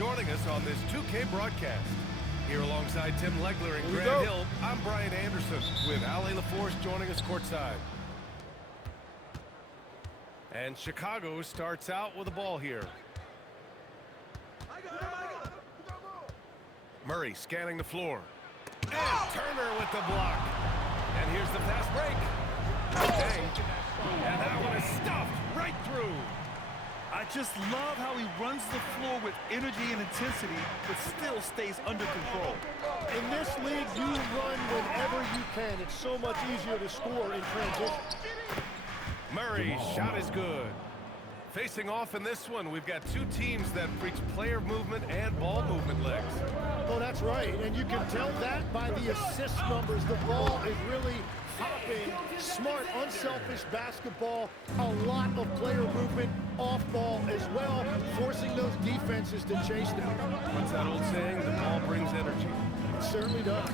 joining us on this 2K broadcast. Here alongside Tim Legler and Grant Hill, I'm Brian Anderson with Ali LaForce joining us courtside. And Chicago starts out with the ball here. Murray scanning the floor. And Turner with the block. And here's the fast break. Dang. And that one is stuffed right through. I just love how he runs the floor with energy and intensity, but still stays under control. In this league, you run whenever you can. It's so much easier to score in transition. Murray's shot is good. Facing off in this one, we've got two teams that preach player movement and ball movement legs. Oh, that's right. And you can tell that by the assist numbers. The ball is really hopping, smart, unselfish basketball, a lot of player movement off ball as well, forcing those defenses to chase them. What's that old saying? The ball brings energy. It certainly does.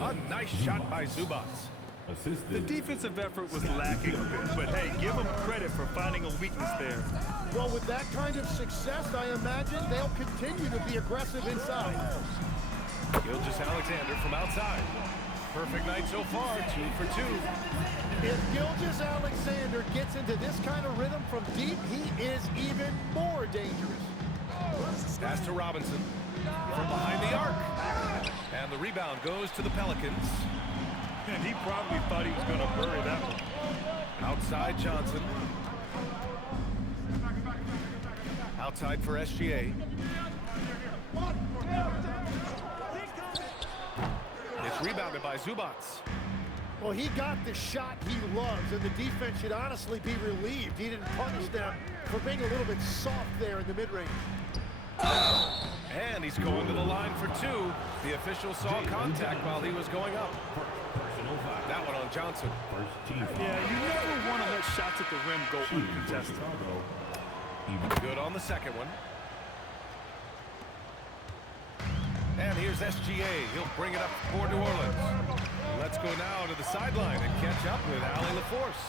A nice shot by Zubac. The defensive effort was lacking a bit, but hey, give them credit for finding a weakness there. Well, with that kind of success, I imagine they'll continue to be aggressive inside. Gilgeous-Alexander from outside. Perfect night so far, 2 for 2. If Gilgeous-Alexander gets into this kind of rhythm from deep, he is even more dangerous. Pass to Robinson from behind the arc. And the rebound goes to the Pelicans. And he probably thought he was going to bury that one. Outside Johnson. Outside for SGA. It's rebounded by Zubac. Well, he got the shot he loves, and the defense should honestly be relieved. He didn't punish them for being a little bit soft there in the mid-range. And he's going to the line for 2. The official saw contact while he was going up. That one on Johnson. Yeah, you never want to let shots at the rim go uncontested. Good on the second one. And here's SGA. He'll bring it up for New Orleans. Let's go now to the sideline and catch up with Ali LaForce.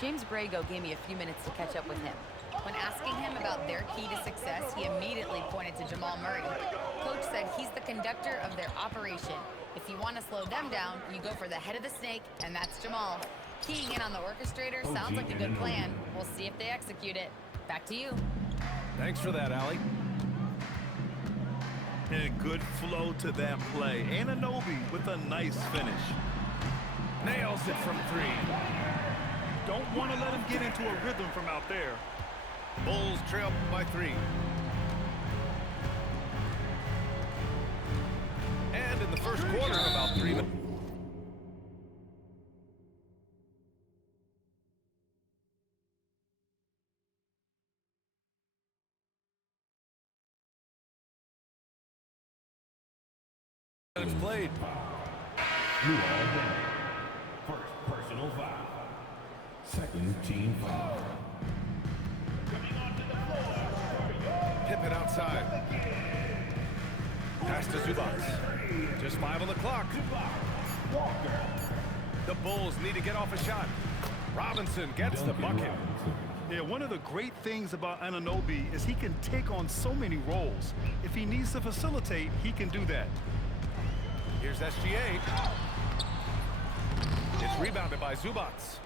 James Borrego gave me a few minutes to catch up with him. When asking him about their key to success, he immediately pointed to Jamal Murray. Coach said he's the conductor of their operation. If you want to slow them down, you go for the head of the snake, and that's Jamal. Keying in on the orchestrator sounds like a good plan. We'll see if they execute it. Back to you. Thanks for that, Ali. And good flow to that play. Anunoby with a nice finish. Nails it from 3. Don't want to let him get into a rhythm from out there. Bulls trail by 3. And in the first quarter, about 3 minutes. It's played. You all day. First personal foul. Second team foul. Pippen outside. Pass to Zubac. Just 5 on the clock. The Bulls need to get off a shot. Robinson gets the bucket. Yeah, one of the great things about Anunoby is he can take on so many roles. If he needs to facilitate, he can do that. Here's SGA. It's rebounded by Zubac.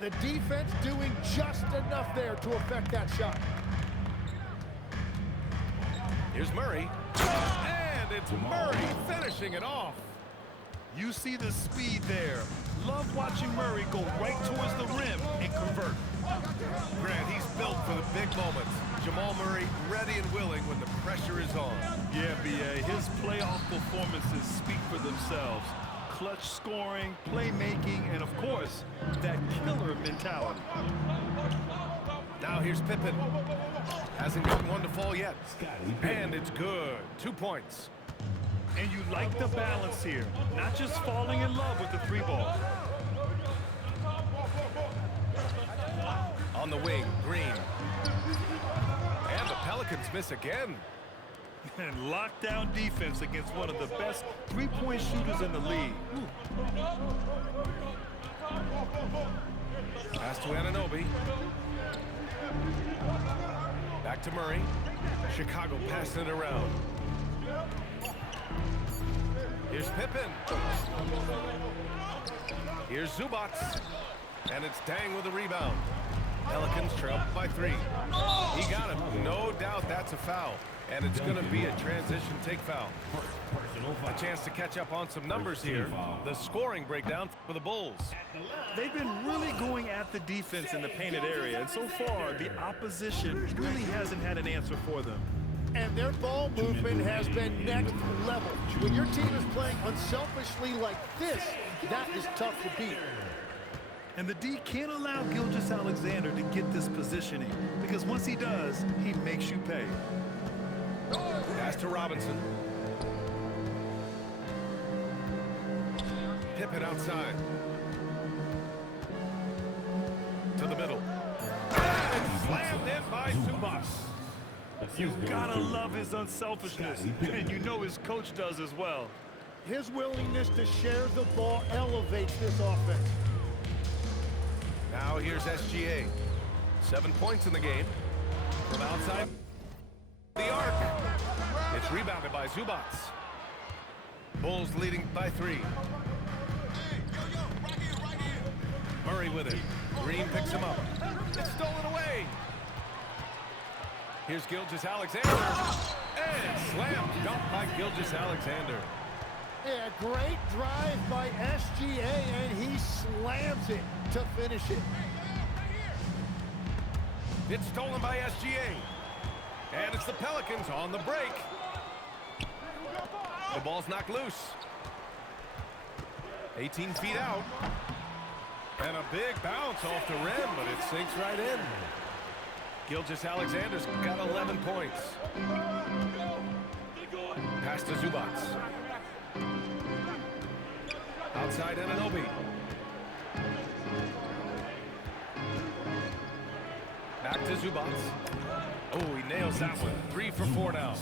The defense doing just enough there to affect that shot. Here's Murray. And it's Murray finishing it off. You see the speed there. Love watching Murray go right towards the rim and convert. Grant, he's built for the big moments. Jamal Murray ready and willing when the pressure is on. Yeah, B.A. His playoff performances speak for themselves. Clutch scoring, playmaking, and of course, that killer mentality. Now here's Pippen. Hasn't gotten one to fall yet. And it's good. 2 points. And you like the balance here. Not just falling in love with the 3-ball. On the wing, Green. And the Pelicans miss again. And lockdown defense against one of the best 3-point shooters in the league. Pass to Anunoby. Back to Murray. Chicago passing it around. Here's Pippen. Here's Zubats. And it's Dang with a rebound. Pelicans trail by 3. He got him. No doubt that's a foul. And it's going to be a transition take foul. A chance to catch up on some numbers here. The scoring breakdown for the Bulls. They've been really going at the defense in the painted area, and so far the opposition really hasn't had an answer for them. And their ball movement has been next level. When your team is playing unselfishly like this, that is tough to beat. And the D can't allow Gilgeous-Alexander to get this positioning, because once he does, he makes you pay. Pass to Robinson. Pippen outside. To the middle. And slammed in by Zubats. You gotta love his unselfishness, and you know his coach does as well. His willingness to share the ball elevates this offense. Now here's SGA. 7 points in the game. From outside the arc. It's rebounded by Zubats. Bulls leading by 3. Murray with it. Green picks him up. It's stolen away. Here's Gilgeous-Alexander. And slam dunk by Gilgeous-Alexander. Yeah, great drive by SGA, and he slams it to finish it. It's stolen by SGA. And it's the Pelicans on the break. The ball's knocked loose. 18 feet out. And a big bounce off the rim, but it sinks right in. Gilgeous-Alexander's got 11 points. Pass to Zubats. Outside Anunoby. Back to Zubats. Oh, he nails that one. 3 for 4 now.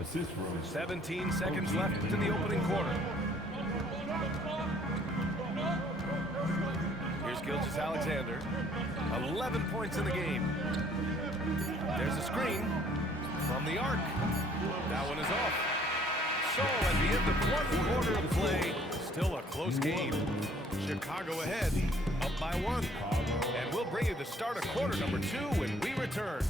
Assist row. 17 seconds left in the opening quarter. Here's Gilgeous-Alexander. 11 points in the game. There's a screen from the arc. That one is off. So at the end of 1 quarter of play, still a close game. Chicago ahead, up by 1. And we'll bring you the start of quarter number 2 when we return.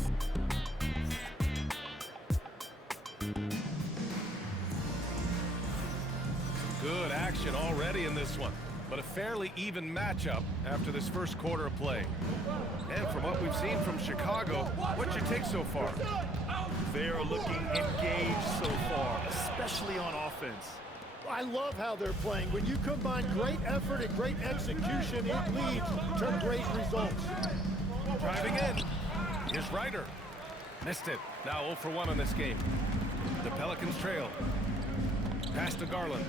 Good action already in this one, but a fairly even matchup after this first quarter of play. And from what we've seen from Chicago, what's your take so far? They're looking engaged so far, especially on offense. I love how they're playing. When you combine great effort and great execution, it leads to great results. Driving in. Here's Ryder. Missed it. Now 0 for 1 on this game. The Pelicans trail. Pass to Garland.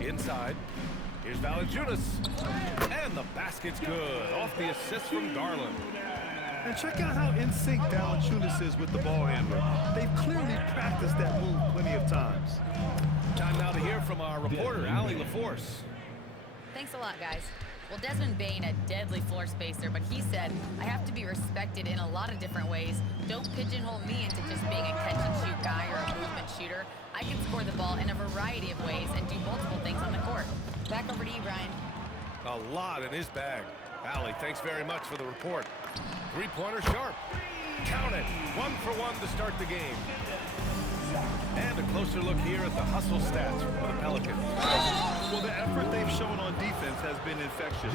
Inside. Here's Valanciunas. And the basket's good. Off the assist from Garland. And check out how in sync Valanciunas is with the ball handler. They've clearly practiced that move plenty of times. Time now to hear from our reporter, Allie LaForce. Thanks a lot, guys. Well, Desmond Bane, a deadly floor spacer, but he said, I have to be respected in a lot of different ways. Don't pigeonhole me into just being a catch-and-shoot guy or a movement shooter. I can score the ball in a variety of ways and do multiple things on the court. Back over to you, Brian. A lot in his bag. Allie, thanks very much for the report. 3-pointer sharp. Count it. 1 for 1 to start the game. And a closer look here at the hustle stats for the Pelicans. Well, the effort they've shown on defense has been infectious.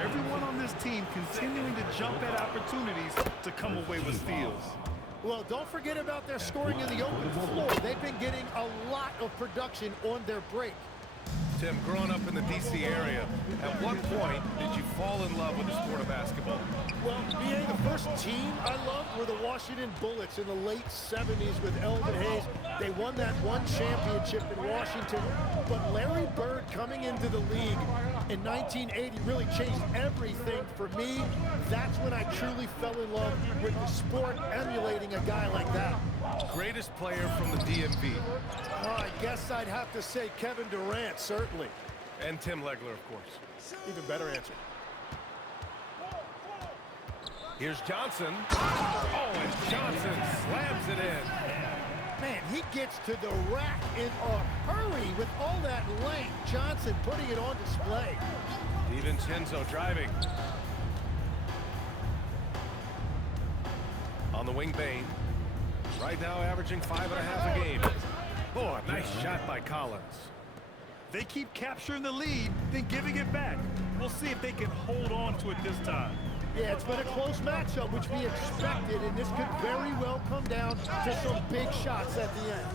Everyone on this team continuing to jump at opportunities to come away with steals. Well, don't forget about their scoring in the open floor. They've been getting a lot of production on their break. Tim, growing up in the D.C. area, at what point did you fall in love with the sport of basketball? Well, BA, the first team I loved were the Washington Bullets in the late 70s with Elvin Hayes. They won that one championship in Washington. But Larry Bird coming into the league in 1980 really changed everything for me. That's when I truly fell in love with the sport, emulating a guy like that. Greatest player from the DMV. I guess I'd have to say Kevin Durant, certainly. And Tim Legler, of course. Even better answer. Here's Johnson. Oh, and Johnson slams it in. Man, he gets to the rack in a hurry with all that length. Johnson putting it on display. DiVincenzo driving. On the wing, Bane. Right now averaging 5.5 a game. Oh, a nice shot by Collins. They keep capturing the lead, then giving it back. We'll see if they can hold on to it this time. Yeah, it's been a close matchup, which we expected, and this could very well come down to some big shots at the end.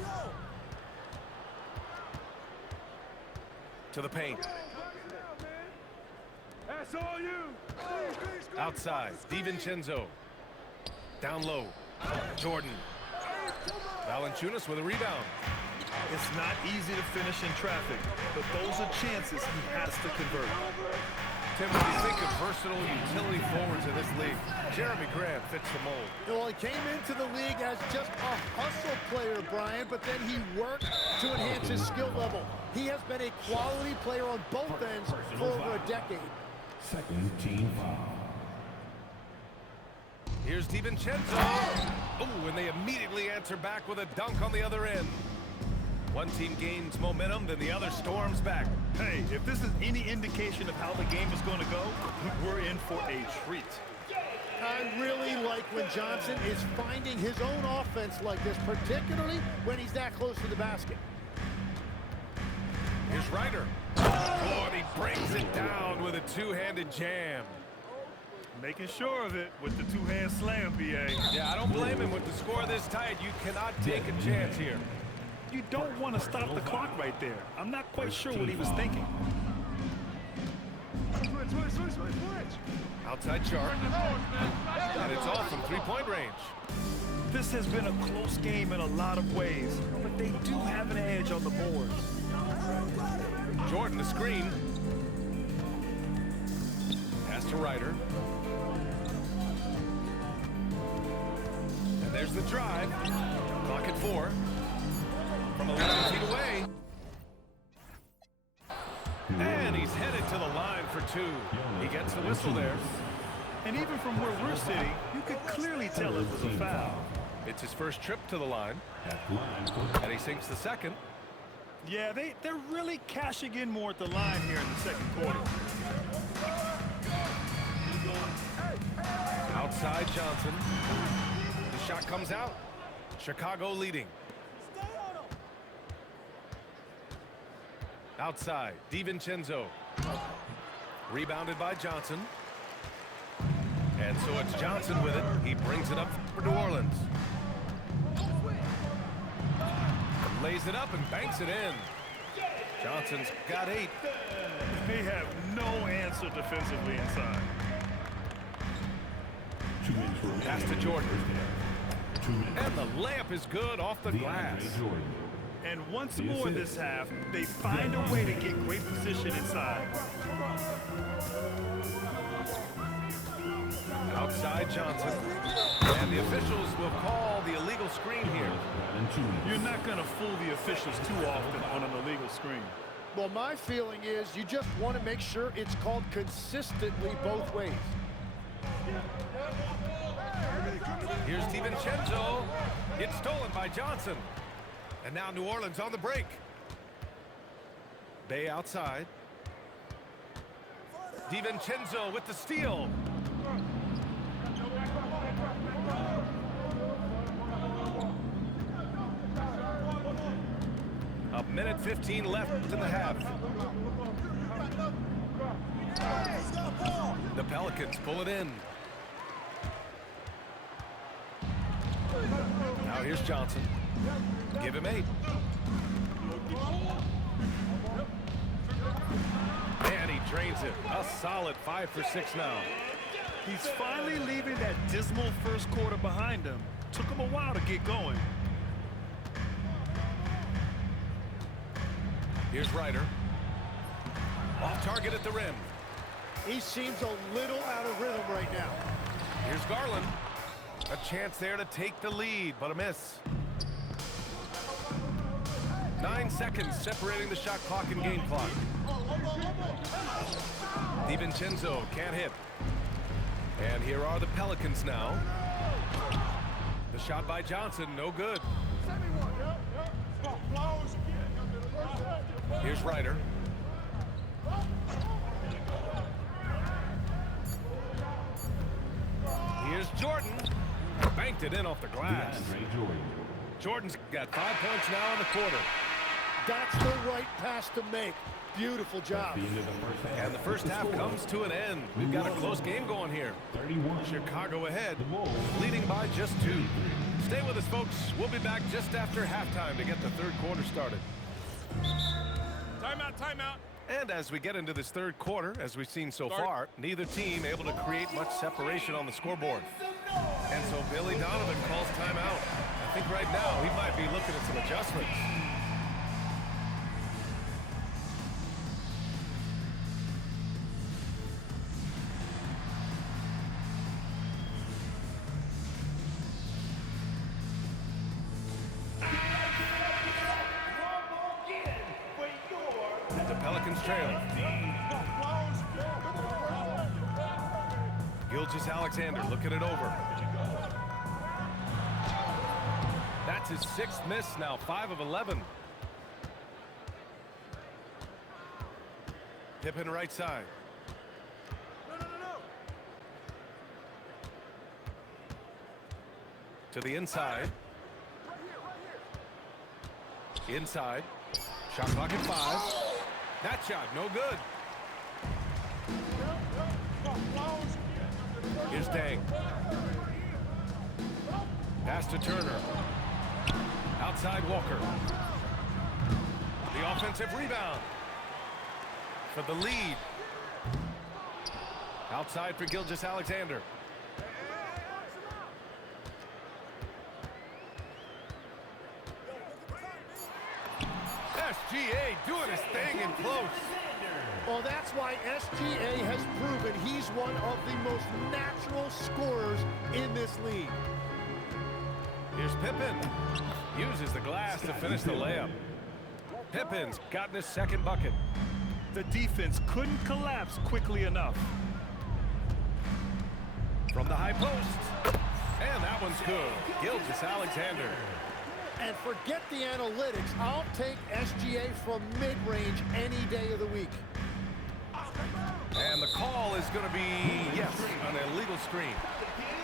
To the paint. That's all you. Outside, DiVincenzo. Down low, Jordan. Valanciunas with a rebound. It's not easy to finish in traffic, but those are chances he has to convert. Tim, when you think of versatile utility forwards in this league, Jeremy Grant fits the mold. Well, he came into the league as just a hustle player, Brian, but then he worked to enhance his skill level. He has been a quality player on both ends for over a decade. Second team foul. Here's DiVincenzo. Oh, and they immediately answer back with a dunk on the other end. One team gains momentum, then the other storms back. Hey, if this is any indication of how the game is going to go, we're in for a treat. I really like when Johnson is finding his own offense like this, particularly when he's that close to the basket. Here's Ryder. Oh, and he brings it down with a two-handed jam. Making sure of it with the two-hand slam, B.A. Yeah, I don't blame him with the score this tight. You cannot take a chance here. You don't want to stop the clock right there. I'm not quite sure what he was thinking. Outside Sharp. And it's off from three-point range. This has been a close game in a lot of ways, but they do have an edge on the boards. Jordan, the screen. Pass to Ryder. And there's the drive. Clock at 4. From 11 feet away. And he's headed to the line for 2. He gets the whistle there. And even from where we're sitting, you could clearly tell it was a foul. It's his first trip to the line. And he sinks the second. Yeah, they're really cashing in more at the line here in the second quarter. Outside Johnson. The shot comes out. Chicago leading. Outside, DiVincenzo. Rebounded by Johnson. And so it's Johnson with it. He brings it up for New Orleans. Lays it up and banks it in. Johnson's got 8. They have no answer defensively inside. Pass to Jordan. And the layup is good off the glass. And once more this half, they find a way to get great position inside. Outside Johnson. And the officials will call the illegal screen here. You're not going to fool the officials too often on an illegal screen. Well, my feeling is you just want to make sure it's called consistently both ways. Here's DiVincenzo. It's stolen by Johnson. And now New Orleans on the break. Bay outside. DiVincenzo with the steal. A minute 15 left in the half. The Pelicans pull it in. Now here's Johnson. Give him 8. And he drains it. A solid 5 for 6 now. He's finally leaving that dismal first quarter behind him. Took him a while to get going. Here's Ryder. Off target at the rim. He seems a little out of rhythm right now. Here's Garland. A chance there to take the lead, but a miss. 9 seconds separating the shot clock and game clock. DiVincenzo can't hit. And here are the Pelicans now. The shot by Johnson, no good. Here's Ryder. Here's Jordan. Banked it in off the glass. Jordan's got 5 points now in the quarter. That's the right pass to make. Beautiful job. And the first half comes to an end. We've got a close game going here. Chicago ahead, leading by just 2. Stay with us, folks. We'll be back just after halftime to get the third quarter started. Timeout, timeout. And as we get into this third quarter, as we've seen so far, neither team able to create much separation on the scoreboard. And so Billy Donovan calls timeout. I think right now he might be looking at some adjustments. The Pelicans trail. Gilgeous-Alexander looking it over. That's his 6th miss now, 5 of 11. Pippen right side. To the inside. Inside. Shot clock at 5. That shot, no good. Here's Dang. Pass to Turner. Outside Walker. The offensive rebound. For the lead. Outside for Gilgeous-Alexander. SGA doing his thing in close. Well, that's why SGA has proven he's one of the most natural scorers in this league. Here's Pippen. Uses the glass to finish the layup. Pippen's gotten his 2nd bucket. The defense couldn't collapse quickly enough. From the high post. And that one's good. Gilgeous-Alexander. And forget the analytics. I'll take SGA from mid-range any day of the week. And the call is going to be, yes, an illegal screen.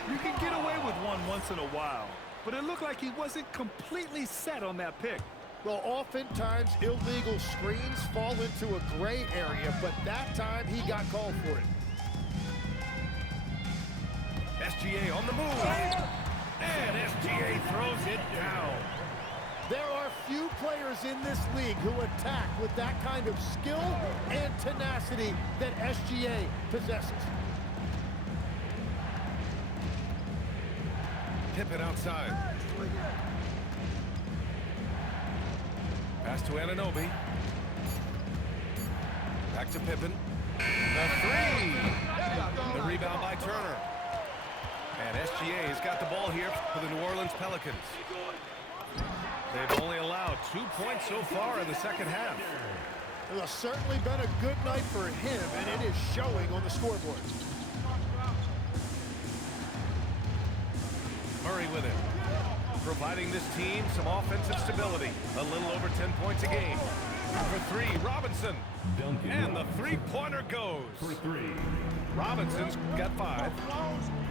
You can get away with one once in a while, but it looked like he wasn't completely set on that pick. Well, oftentimes illegal screens fall into a gray area, but that time he got called for it. SGA on the move. And SGA throws it down. There are few players in this league who attack with that kind of skill and tenacity that SGA possesses. Pippen outside. Pass to Anunoby. Back to Pippen. The 3. The rebound by Turner. And SGA has got the ball here for the New Orleans Pelicans. They've only allowed 2 points so far in the second half. It has certainly been a good night for him, and it is showing on the scoreboard. Murray with it. Providing this team some offensive stability. A little over 10 points a game. For 3, Robinson. Duncan And the 3-pointer goes. for 3. Robinson's got 5.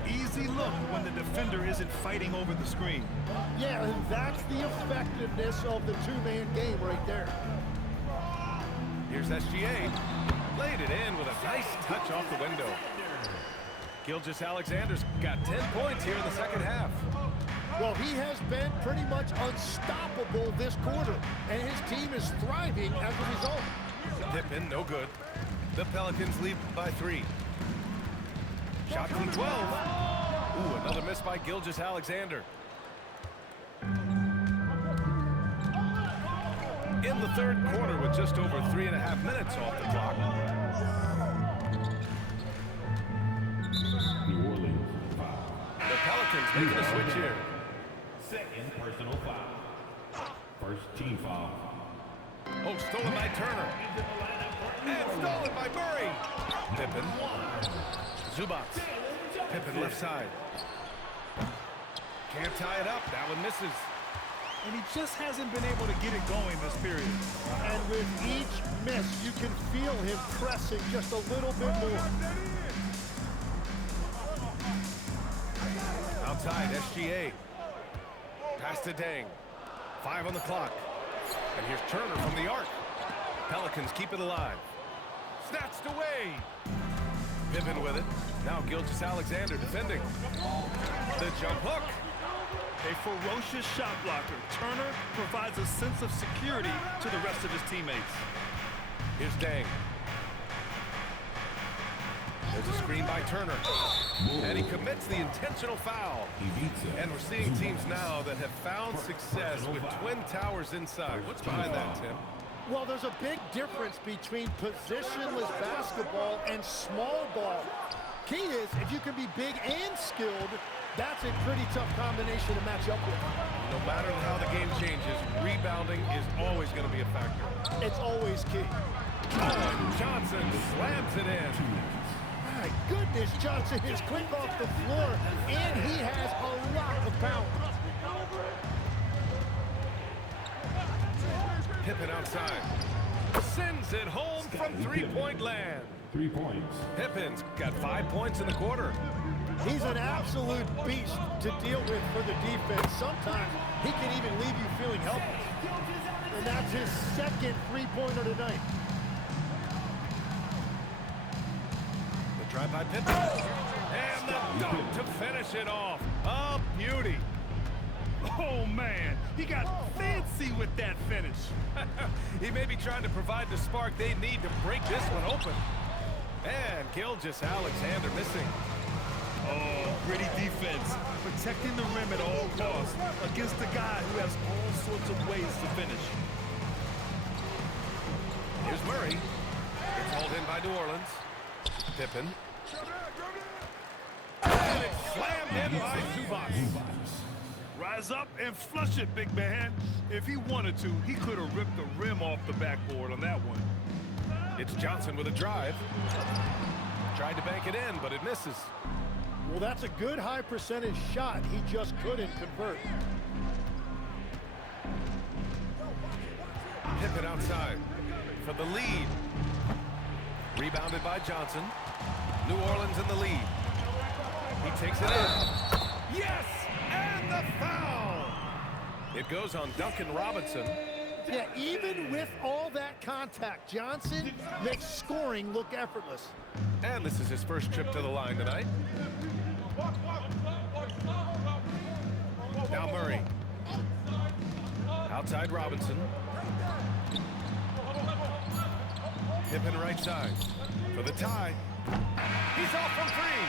Easy look when the defender isn't fighting over the screen. Yeah, and that's the effectiveness of the two-man game right there. Here's SGA. Laid it in with a nice touch off the window. Gilgeous-Alexander's got 10 points here in the second half. Well, he has been pretty much unstoppable this quarter, and his team is thriving as a result. Pippen, no good. The Pelicans lead by 3. Shot from 12. Ooh, another miss by Gilgeous-Alexander. In the third quarter with just over 3.5 minutes off the clock. New Orleans foul. The Pelicans making a switch here. 2nd personal foul. 1st team foul. Oh, stolen by Turner. And stolen by Murray. Pippen. Zubac. Pippen left side. Can't tie it up. That one misses. And he just hasn't been able to get it going this period. And with each miss, you can feel him pressing just a little bit more. Outside, SGA. Pass to Deng. 5 on the clock. And here's Turner from the arc. Pelicans keep it alive. Snatched away. Pippen with it. Now Gilgeous-Alexander defending. The jump hook. A ferocious shot blocker, Turner provides a sense of security to the rest of his teammates. Here's Deng. There's a screen by Turner. And he commits the intentional foul. And we're seeing teams now that have found success with twin towers inside. What's behind that, Tim? Well, there's a big difference between positionless basketball and small ball. Key is, if you can be big and skilled, that's a pretty tough combination to match up with. No matter how the game changes, rebounding is always going to be a factor. It's always key. Oh, Johnson slams it in. My goodness, Johnson is quick off the floor, and he has a lot of power. Pippen outside. Sends it home from three-point land. 3 points. Pippen's got 5 points in the quarter. He's an absolute beast to deal with for the defense. Sometimes he can even leave you feeling helpless. And that's his second three-pointer tonight. The try by Pippen. And the dunk to finish it off. A beauty. Oh, man, he got fancy with that finish. He may be trying to provide the spark they need to break this one open. And Gilgeous-Alexander missing. Oh, gritty defense, protecting the rim at all costs against a guy who has all sorts of ways to finish. Here's Murray. It's hauled in by New Orleans. Pippen. And it's slammed in by Zubac. Rise up and flush it, big man. If he wanted to, he could have ripped the rim off the backboard on that one. It's Johnson with a drive. Tried to bank it in, but it misses. Well, that's a good high percentage shot. He just couldn't convert. Pippen outside for the lead. Rebounded by Johnson. New Orleans in the lead. He takes it in. Yes! And the foul! It goes on Duncan Robinson. Yeah, even with all that contact, Johnson makes scoring look effortless. And this is his first trip to the line tonight. Now Murray. Outside Robinson. Pippen right side for the tie. He's off from three.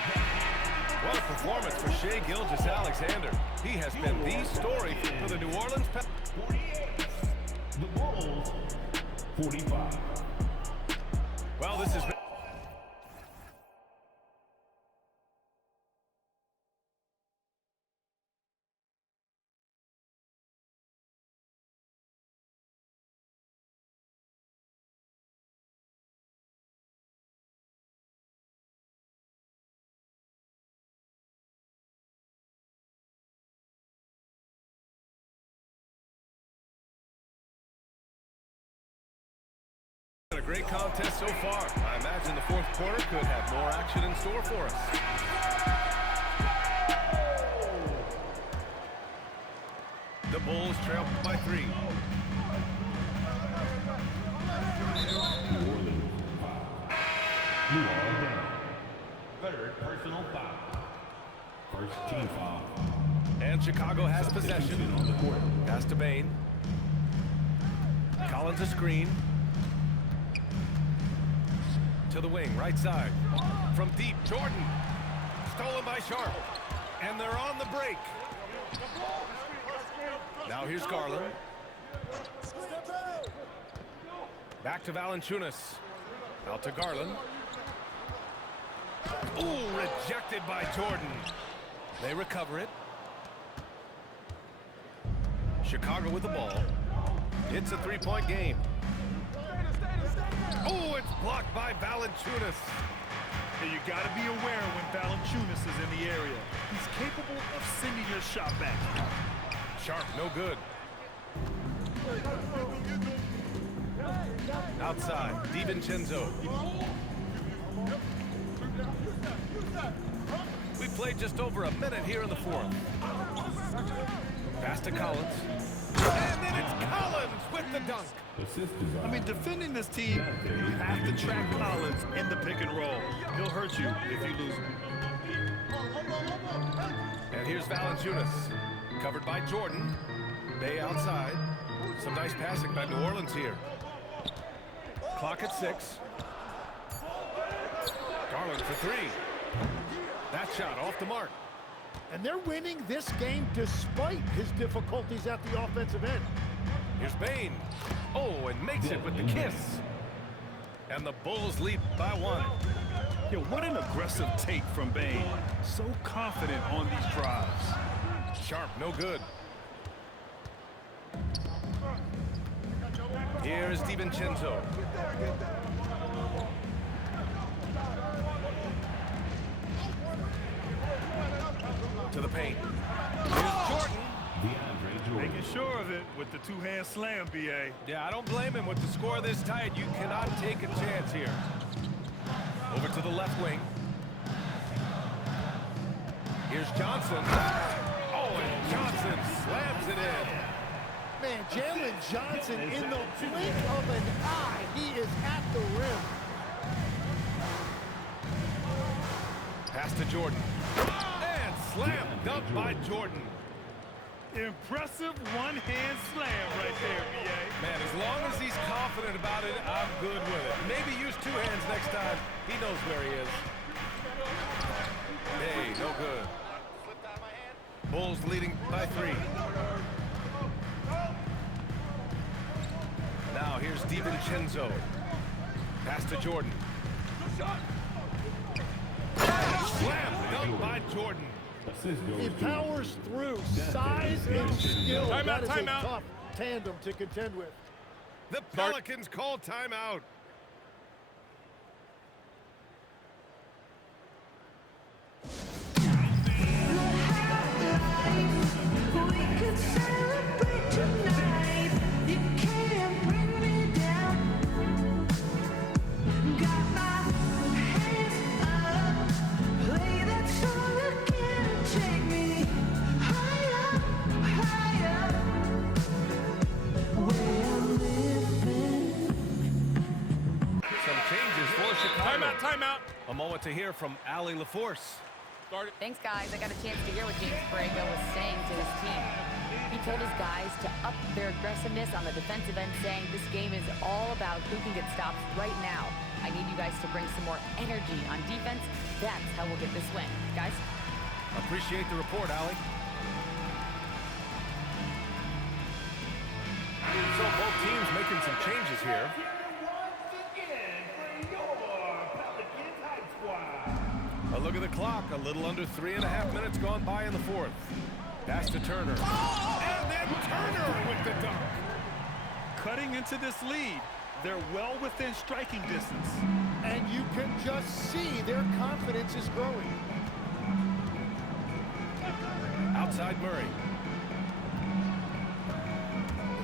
What a performance for Shai Gilgeous-Alexander. He has been the story for the New Orleans Pelicans. 48. The Bulls, 45. Well, this has been... A great contest so far. I imagine the fourth quarter could have more action in store for us. The Bulls trail by 3. New Orleans, 5. You are down. Third personal foul. First team foul. And Chicago has possession. On the court. Pass to Bane. Collins a screen. To the wing, right side. From deep, Jordan. Stolen by Sharp. And they're on the break. Now here's Garland. Back to Valanciunas. Out to Garland. Ooh, rejected by Jordan. They recover it. Chicago with the ball. It's a three-point game. Oh, it's blocked by Valanciunas. And you got to be aware when Valanciunas is in the area. He's capable of sending your shot back. Sharp, no good. Outside, DiVincenzo. We played just over a minute here in the fourth. Pass to Collins. And then it's Collins with the dunk. Assist is I on. mean, defending this team, you have to track Collins in the pick and roll. He'll hurt you if you lose him. And here's Valanciunas. Covered by Jordan. Bay outside. Some nice passing by New Orleans here. Clock at 6. Garland for 3. That shot off the mark. And they're winning this game despite his difficulties at the offensive end. Here's Bane. Oh, and makes it with the kiss. And the Bulls lead by 1. Yeah, what an aggressive take from Bane. So confident on these drives. Sharp, no good. Here's DiVincenzo. To the paint. Here's Jordan. DeAndre Jordan. Making sure of it with the two-hand slam, B.A. Yeah, I don't blame him. With the score this tight, you cannot take a chance here. Over to the left wing. Here's Johnson. Oh, and Johnson slams it in. Man, Jalen Johnson, in the blink of an eye, he is at the rim. Pass to Jordan. And slam dunk by Jordan. Impressive one-hand slam right there, B.A. Man, as long as he's confident about it, I'm good with it. Maybe use 2 hands next time. He knows where he is. Hey, no good. Bulls leading by 3. Now here's DiVincenzo. Pass to Jordan. Slam dunk by Jordan. Assist goes He to powers through size and skill. Timeout, That is a timeout. tough tandem to contend with. The Pelicans call timeout. We could celebrate tonight. You can't bring me down. Got my hands up. Play that song again and take me higher, higher. Where I'm living. Some changes for Chicago. Timeout. A moment to hear from Allie LaForce. Thanks, guys. I got a chance to hear what James Borrego was saying to his team. He told his guys to up their aggressiveness on the defensive end, saying this game is all about who can get stops right now. I need you guys to bring some more energy on defense. That's how we'll get this win. Guys? Appreciate the report, Allie. So both teams making some changes here. A look at the clock. A little under 3.5 minutes gone by in the fourth. Pass to Turner. And then Turner with the dunk. Cutting into this lead. They're well within striking distance. And you can just see their confidence is growing. Outside Murray.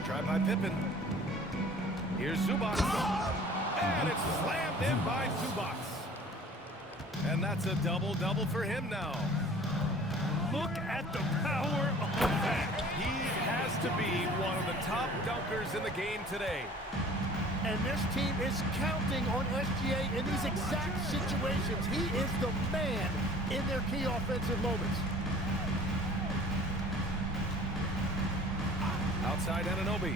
Drive by Pippen. Here's Zubac. And it's slammed in by Zubac. And that's a double-double for him now. Look at the power of that. He has to be one of the top dunkers in the game today. And this team is counting on SGA in these exact situations. He is the man in their key offensive moments. Outside Anunoby.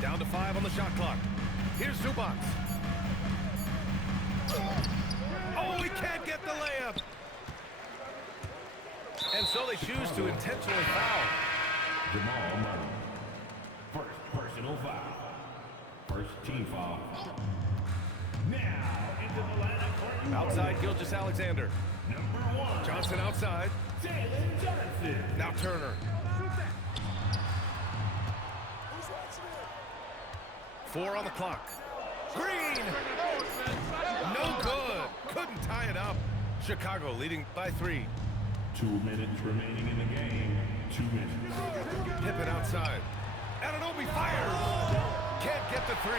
Down to 5 on the shot clock. Here's Zubac. Oh, he can't get the layup. And so they choose to intentionally foul. Jamal Murray. First personal foul. First team foul. Now into the lineup. Outside Gilgeous-Alexander. Number 1. Johnson outside. Jalen Johnson. Now Turner. 4 on the clock. Green! No good. Couldn't tie it up. Chicago leading by 3. 2 minutes remaining in the game. 2 minutes. Pippen outside. Anunoby fires. Can't get the 3.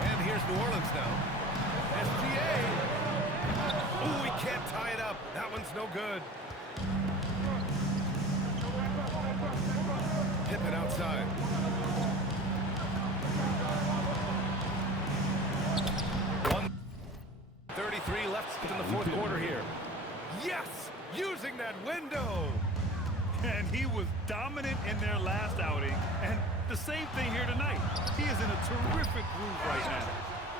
And here's New Orleans now. SGA. Ooh, he can't tie it up. That one's no good. Pippen outside. One 33 left in the fourth quarter here. Yes! Using that window! And he was dominant in their last outing. And the same thing here tonight. He is in a terrific groove right now.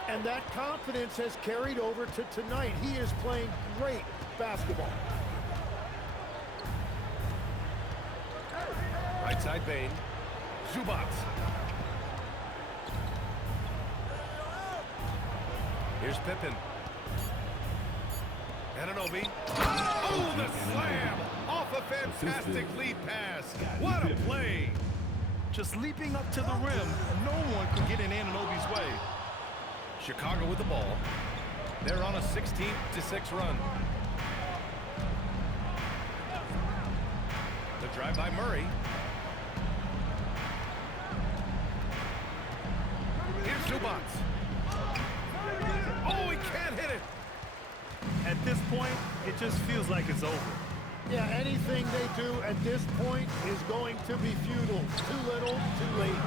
And that confidence has carried over to tonight. He is playing great basketball. Right side Bane. Zubac. Here's Pippen. Anunoby. Oh, the slam! Off a fantastic lead pass. What a play! Just leaping up to the rim, no one could get in Anunoby's way. Chicago with the ball. They're on a 16-6 run. The drive by Murray. Here's Zubac. Oh, he can't hit it. At this point, it just feels like it's over. Yeah, anything they do at this point is going to be futile. Too little, too late.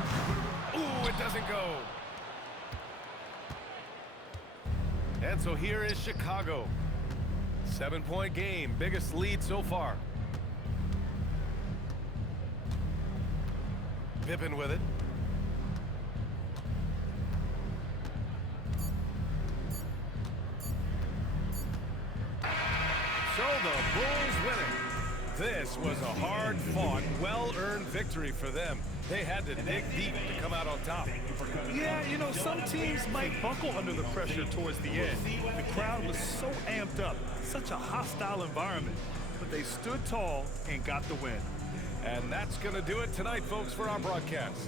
Ooh, it doesn't go. And so here is Chicago. 7-point game, biggest lead so far. Pippen with it. So the Bulls win it. This was a hard-fought, well-earned victory for them. They had to dig deep to come out on top. Yeah, you know, some teams might buckle under the pressure towards the end. The crowd was so amped up, such a hostile environment. But they stood tall and got the win. And that's going to do it tonight, folks, for our broadcast.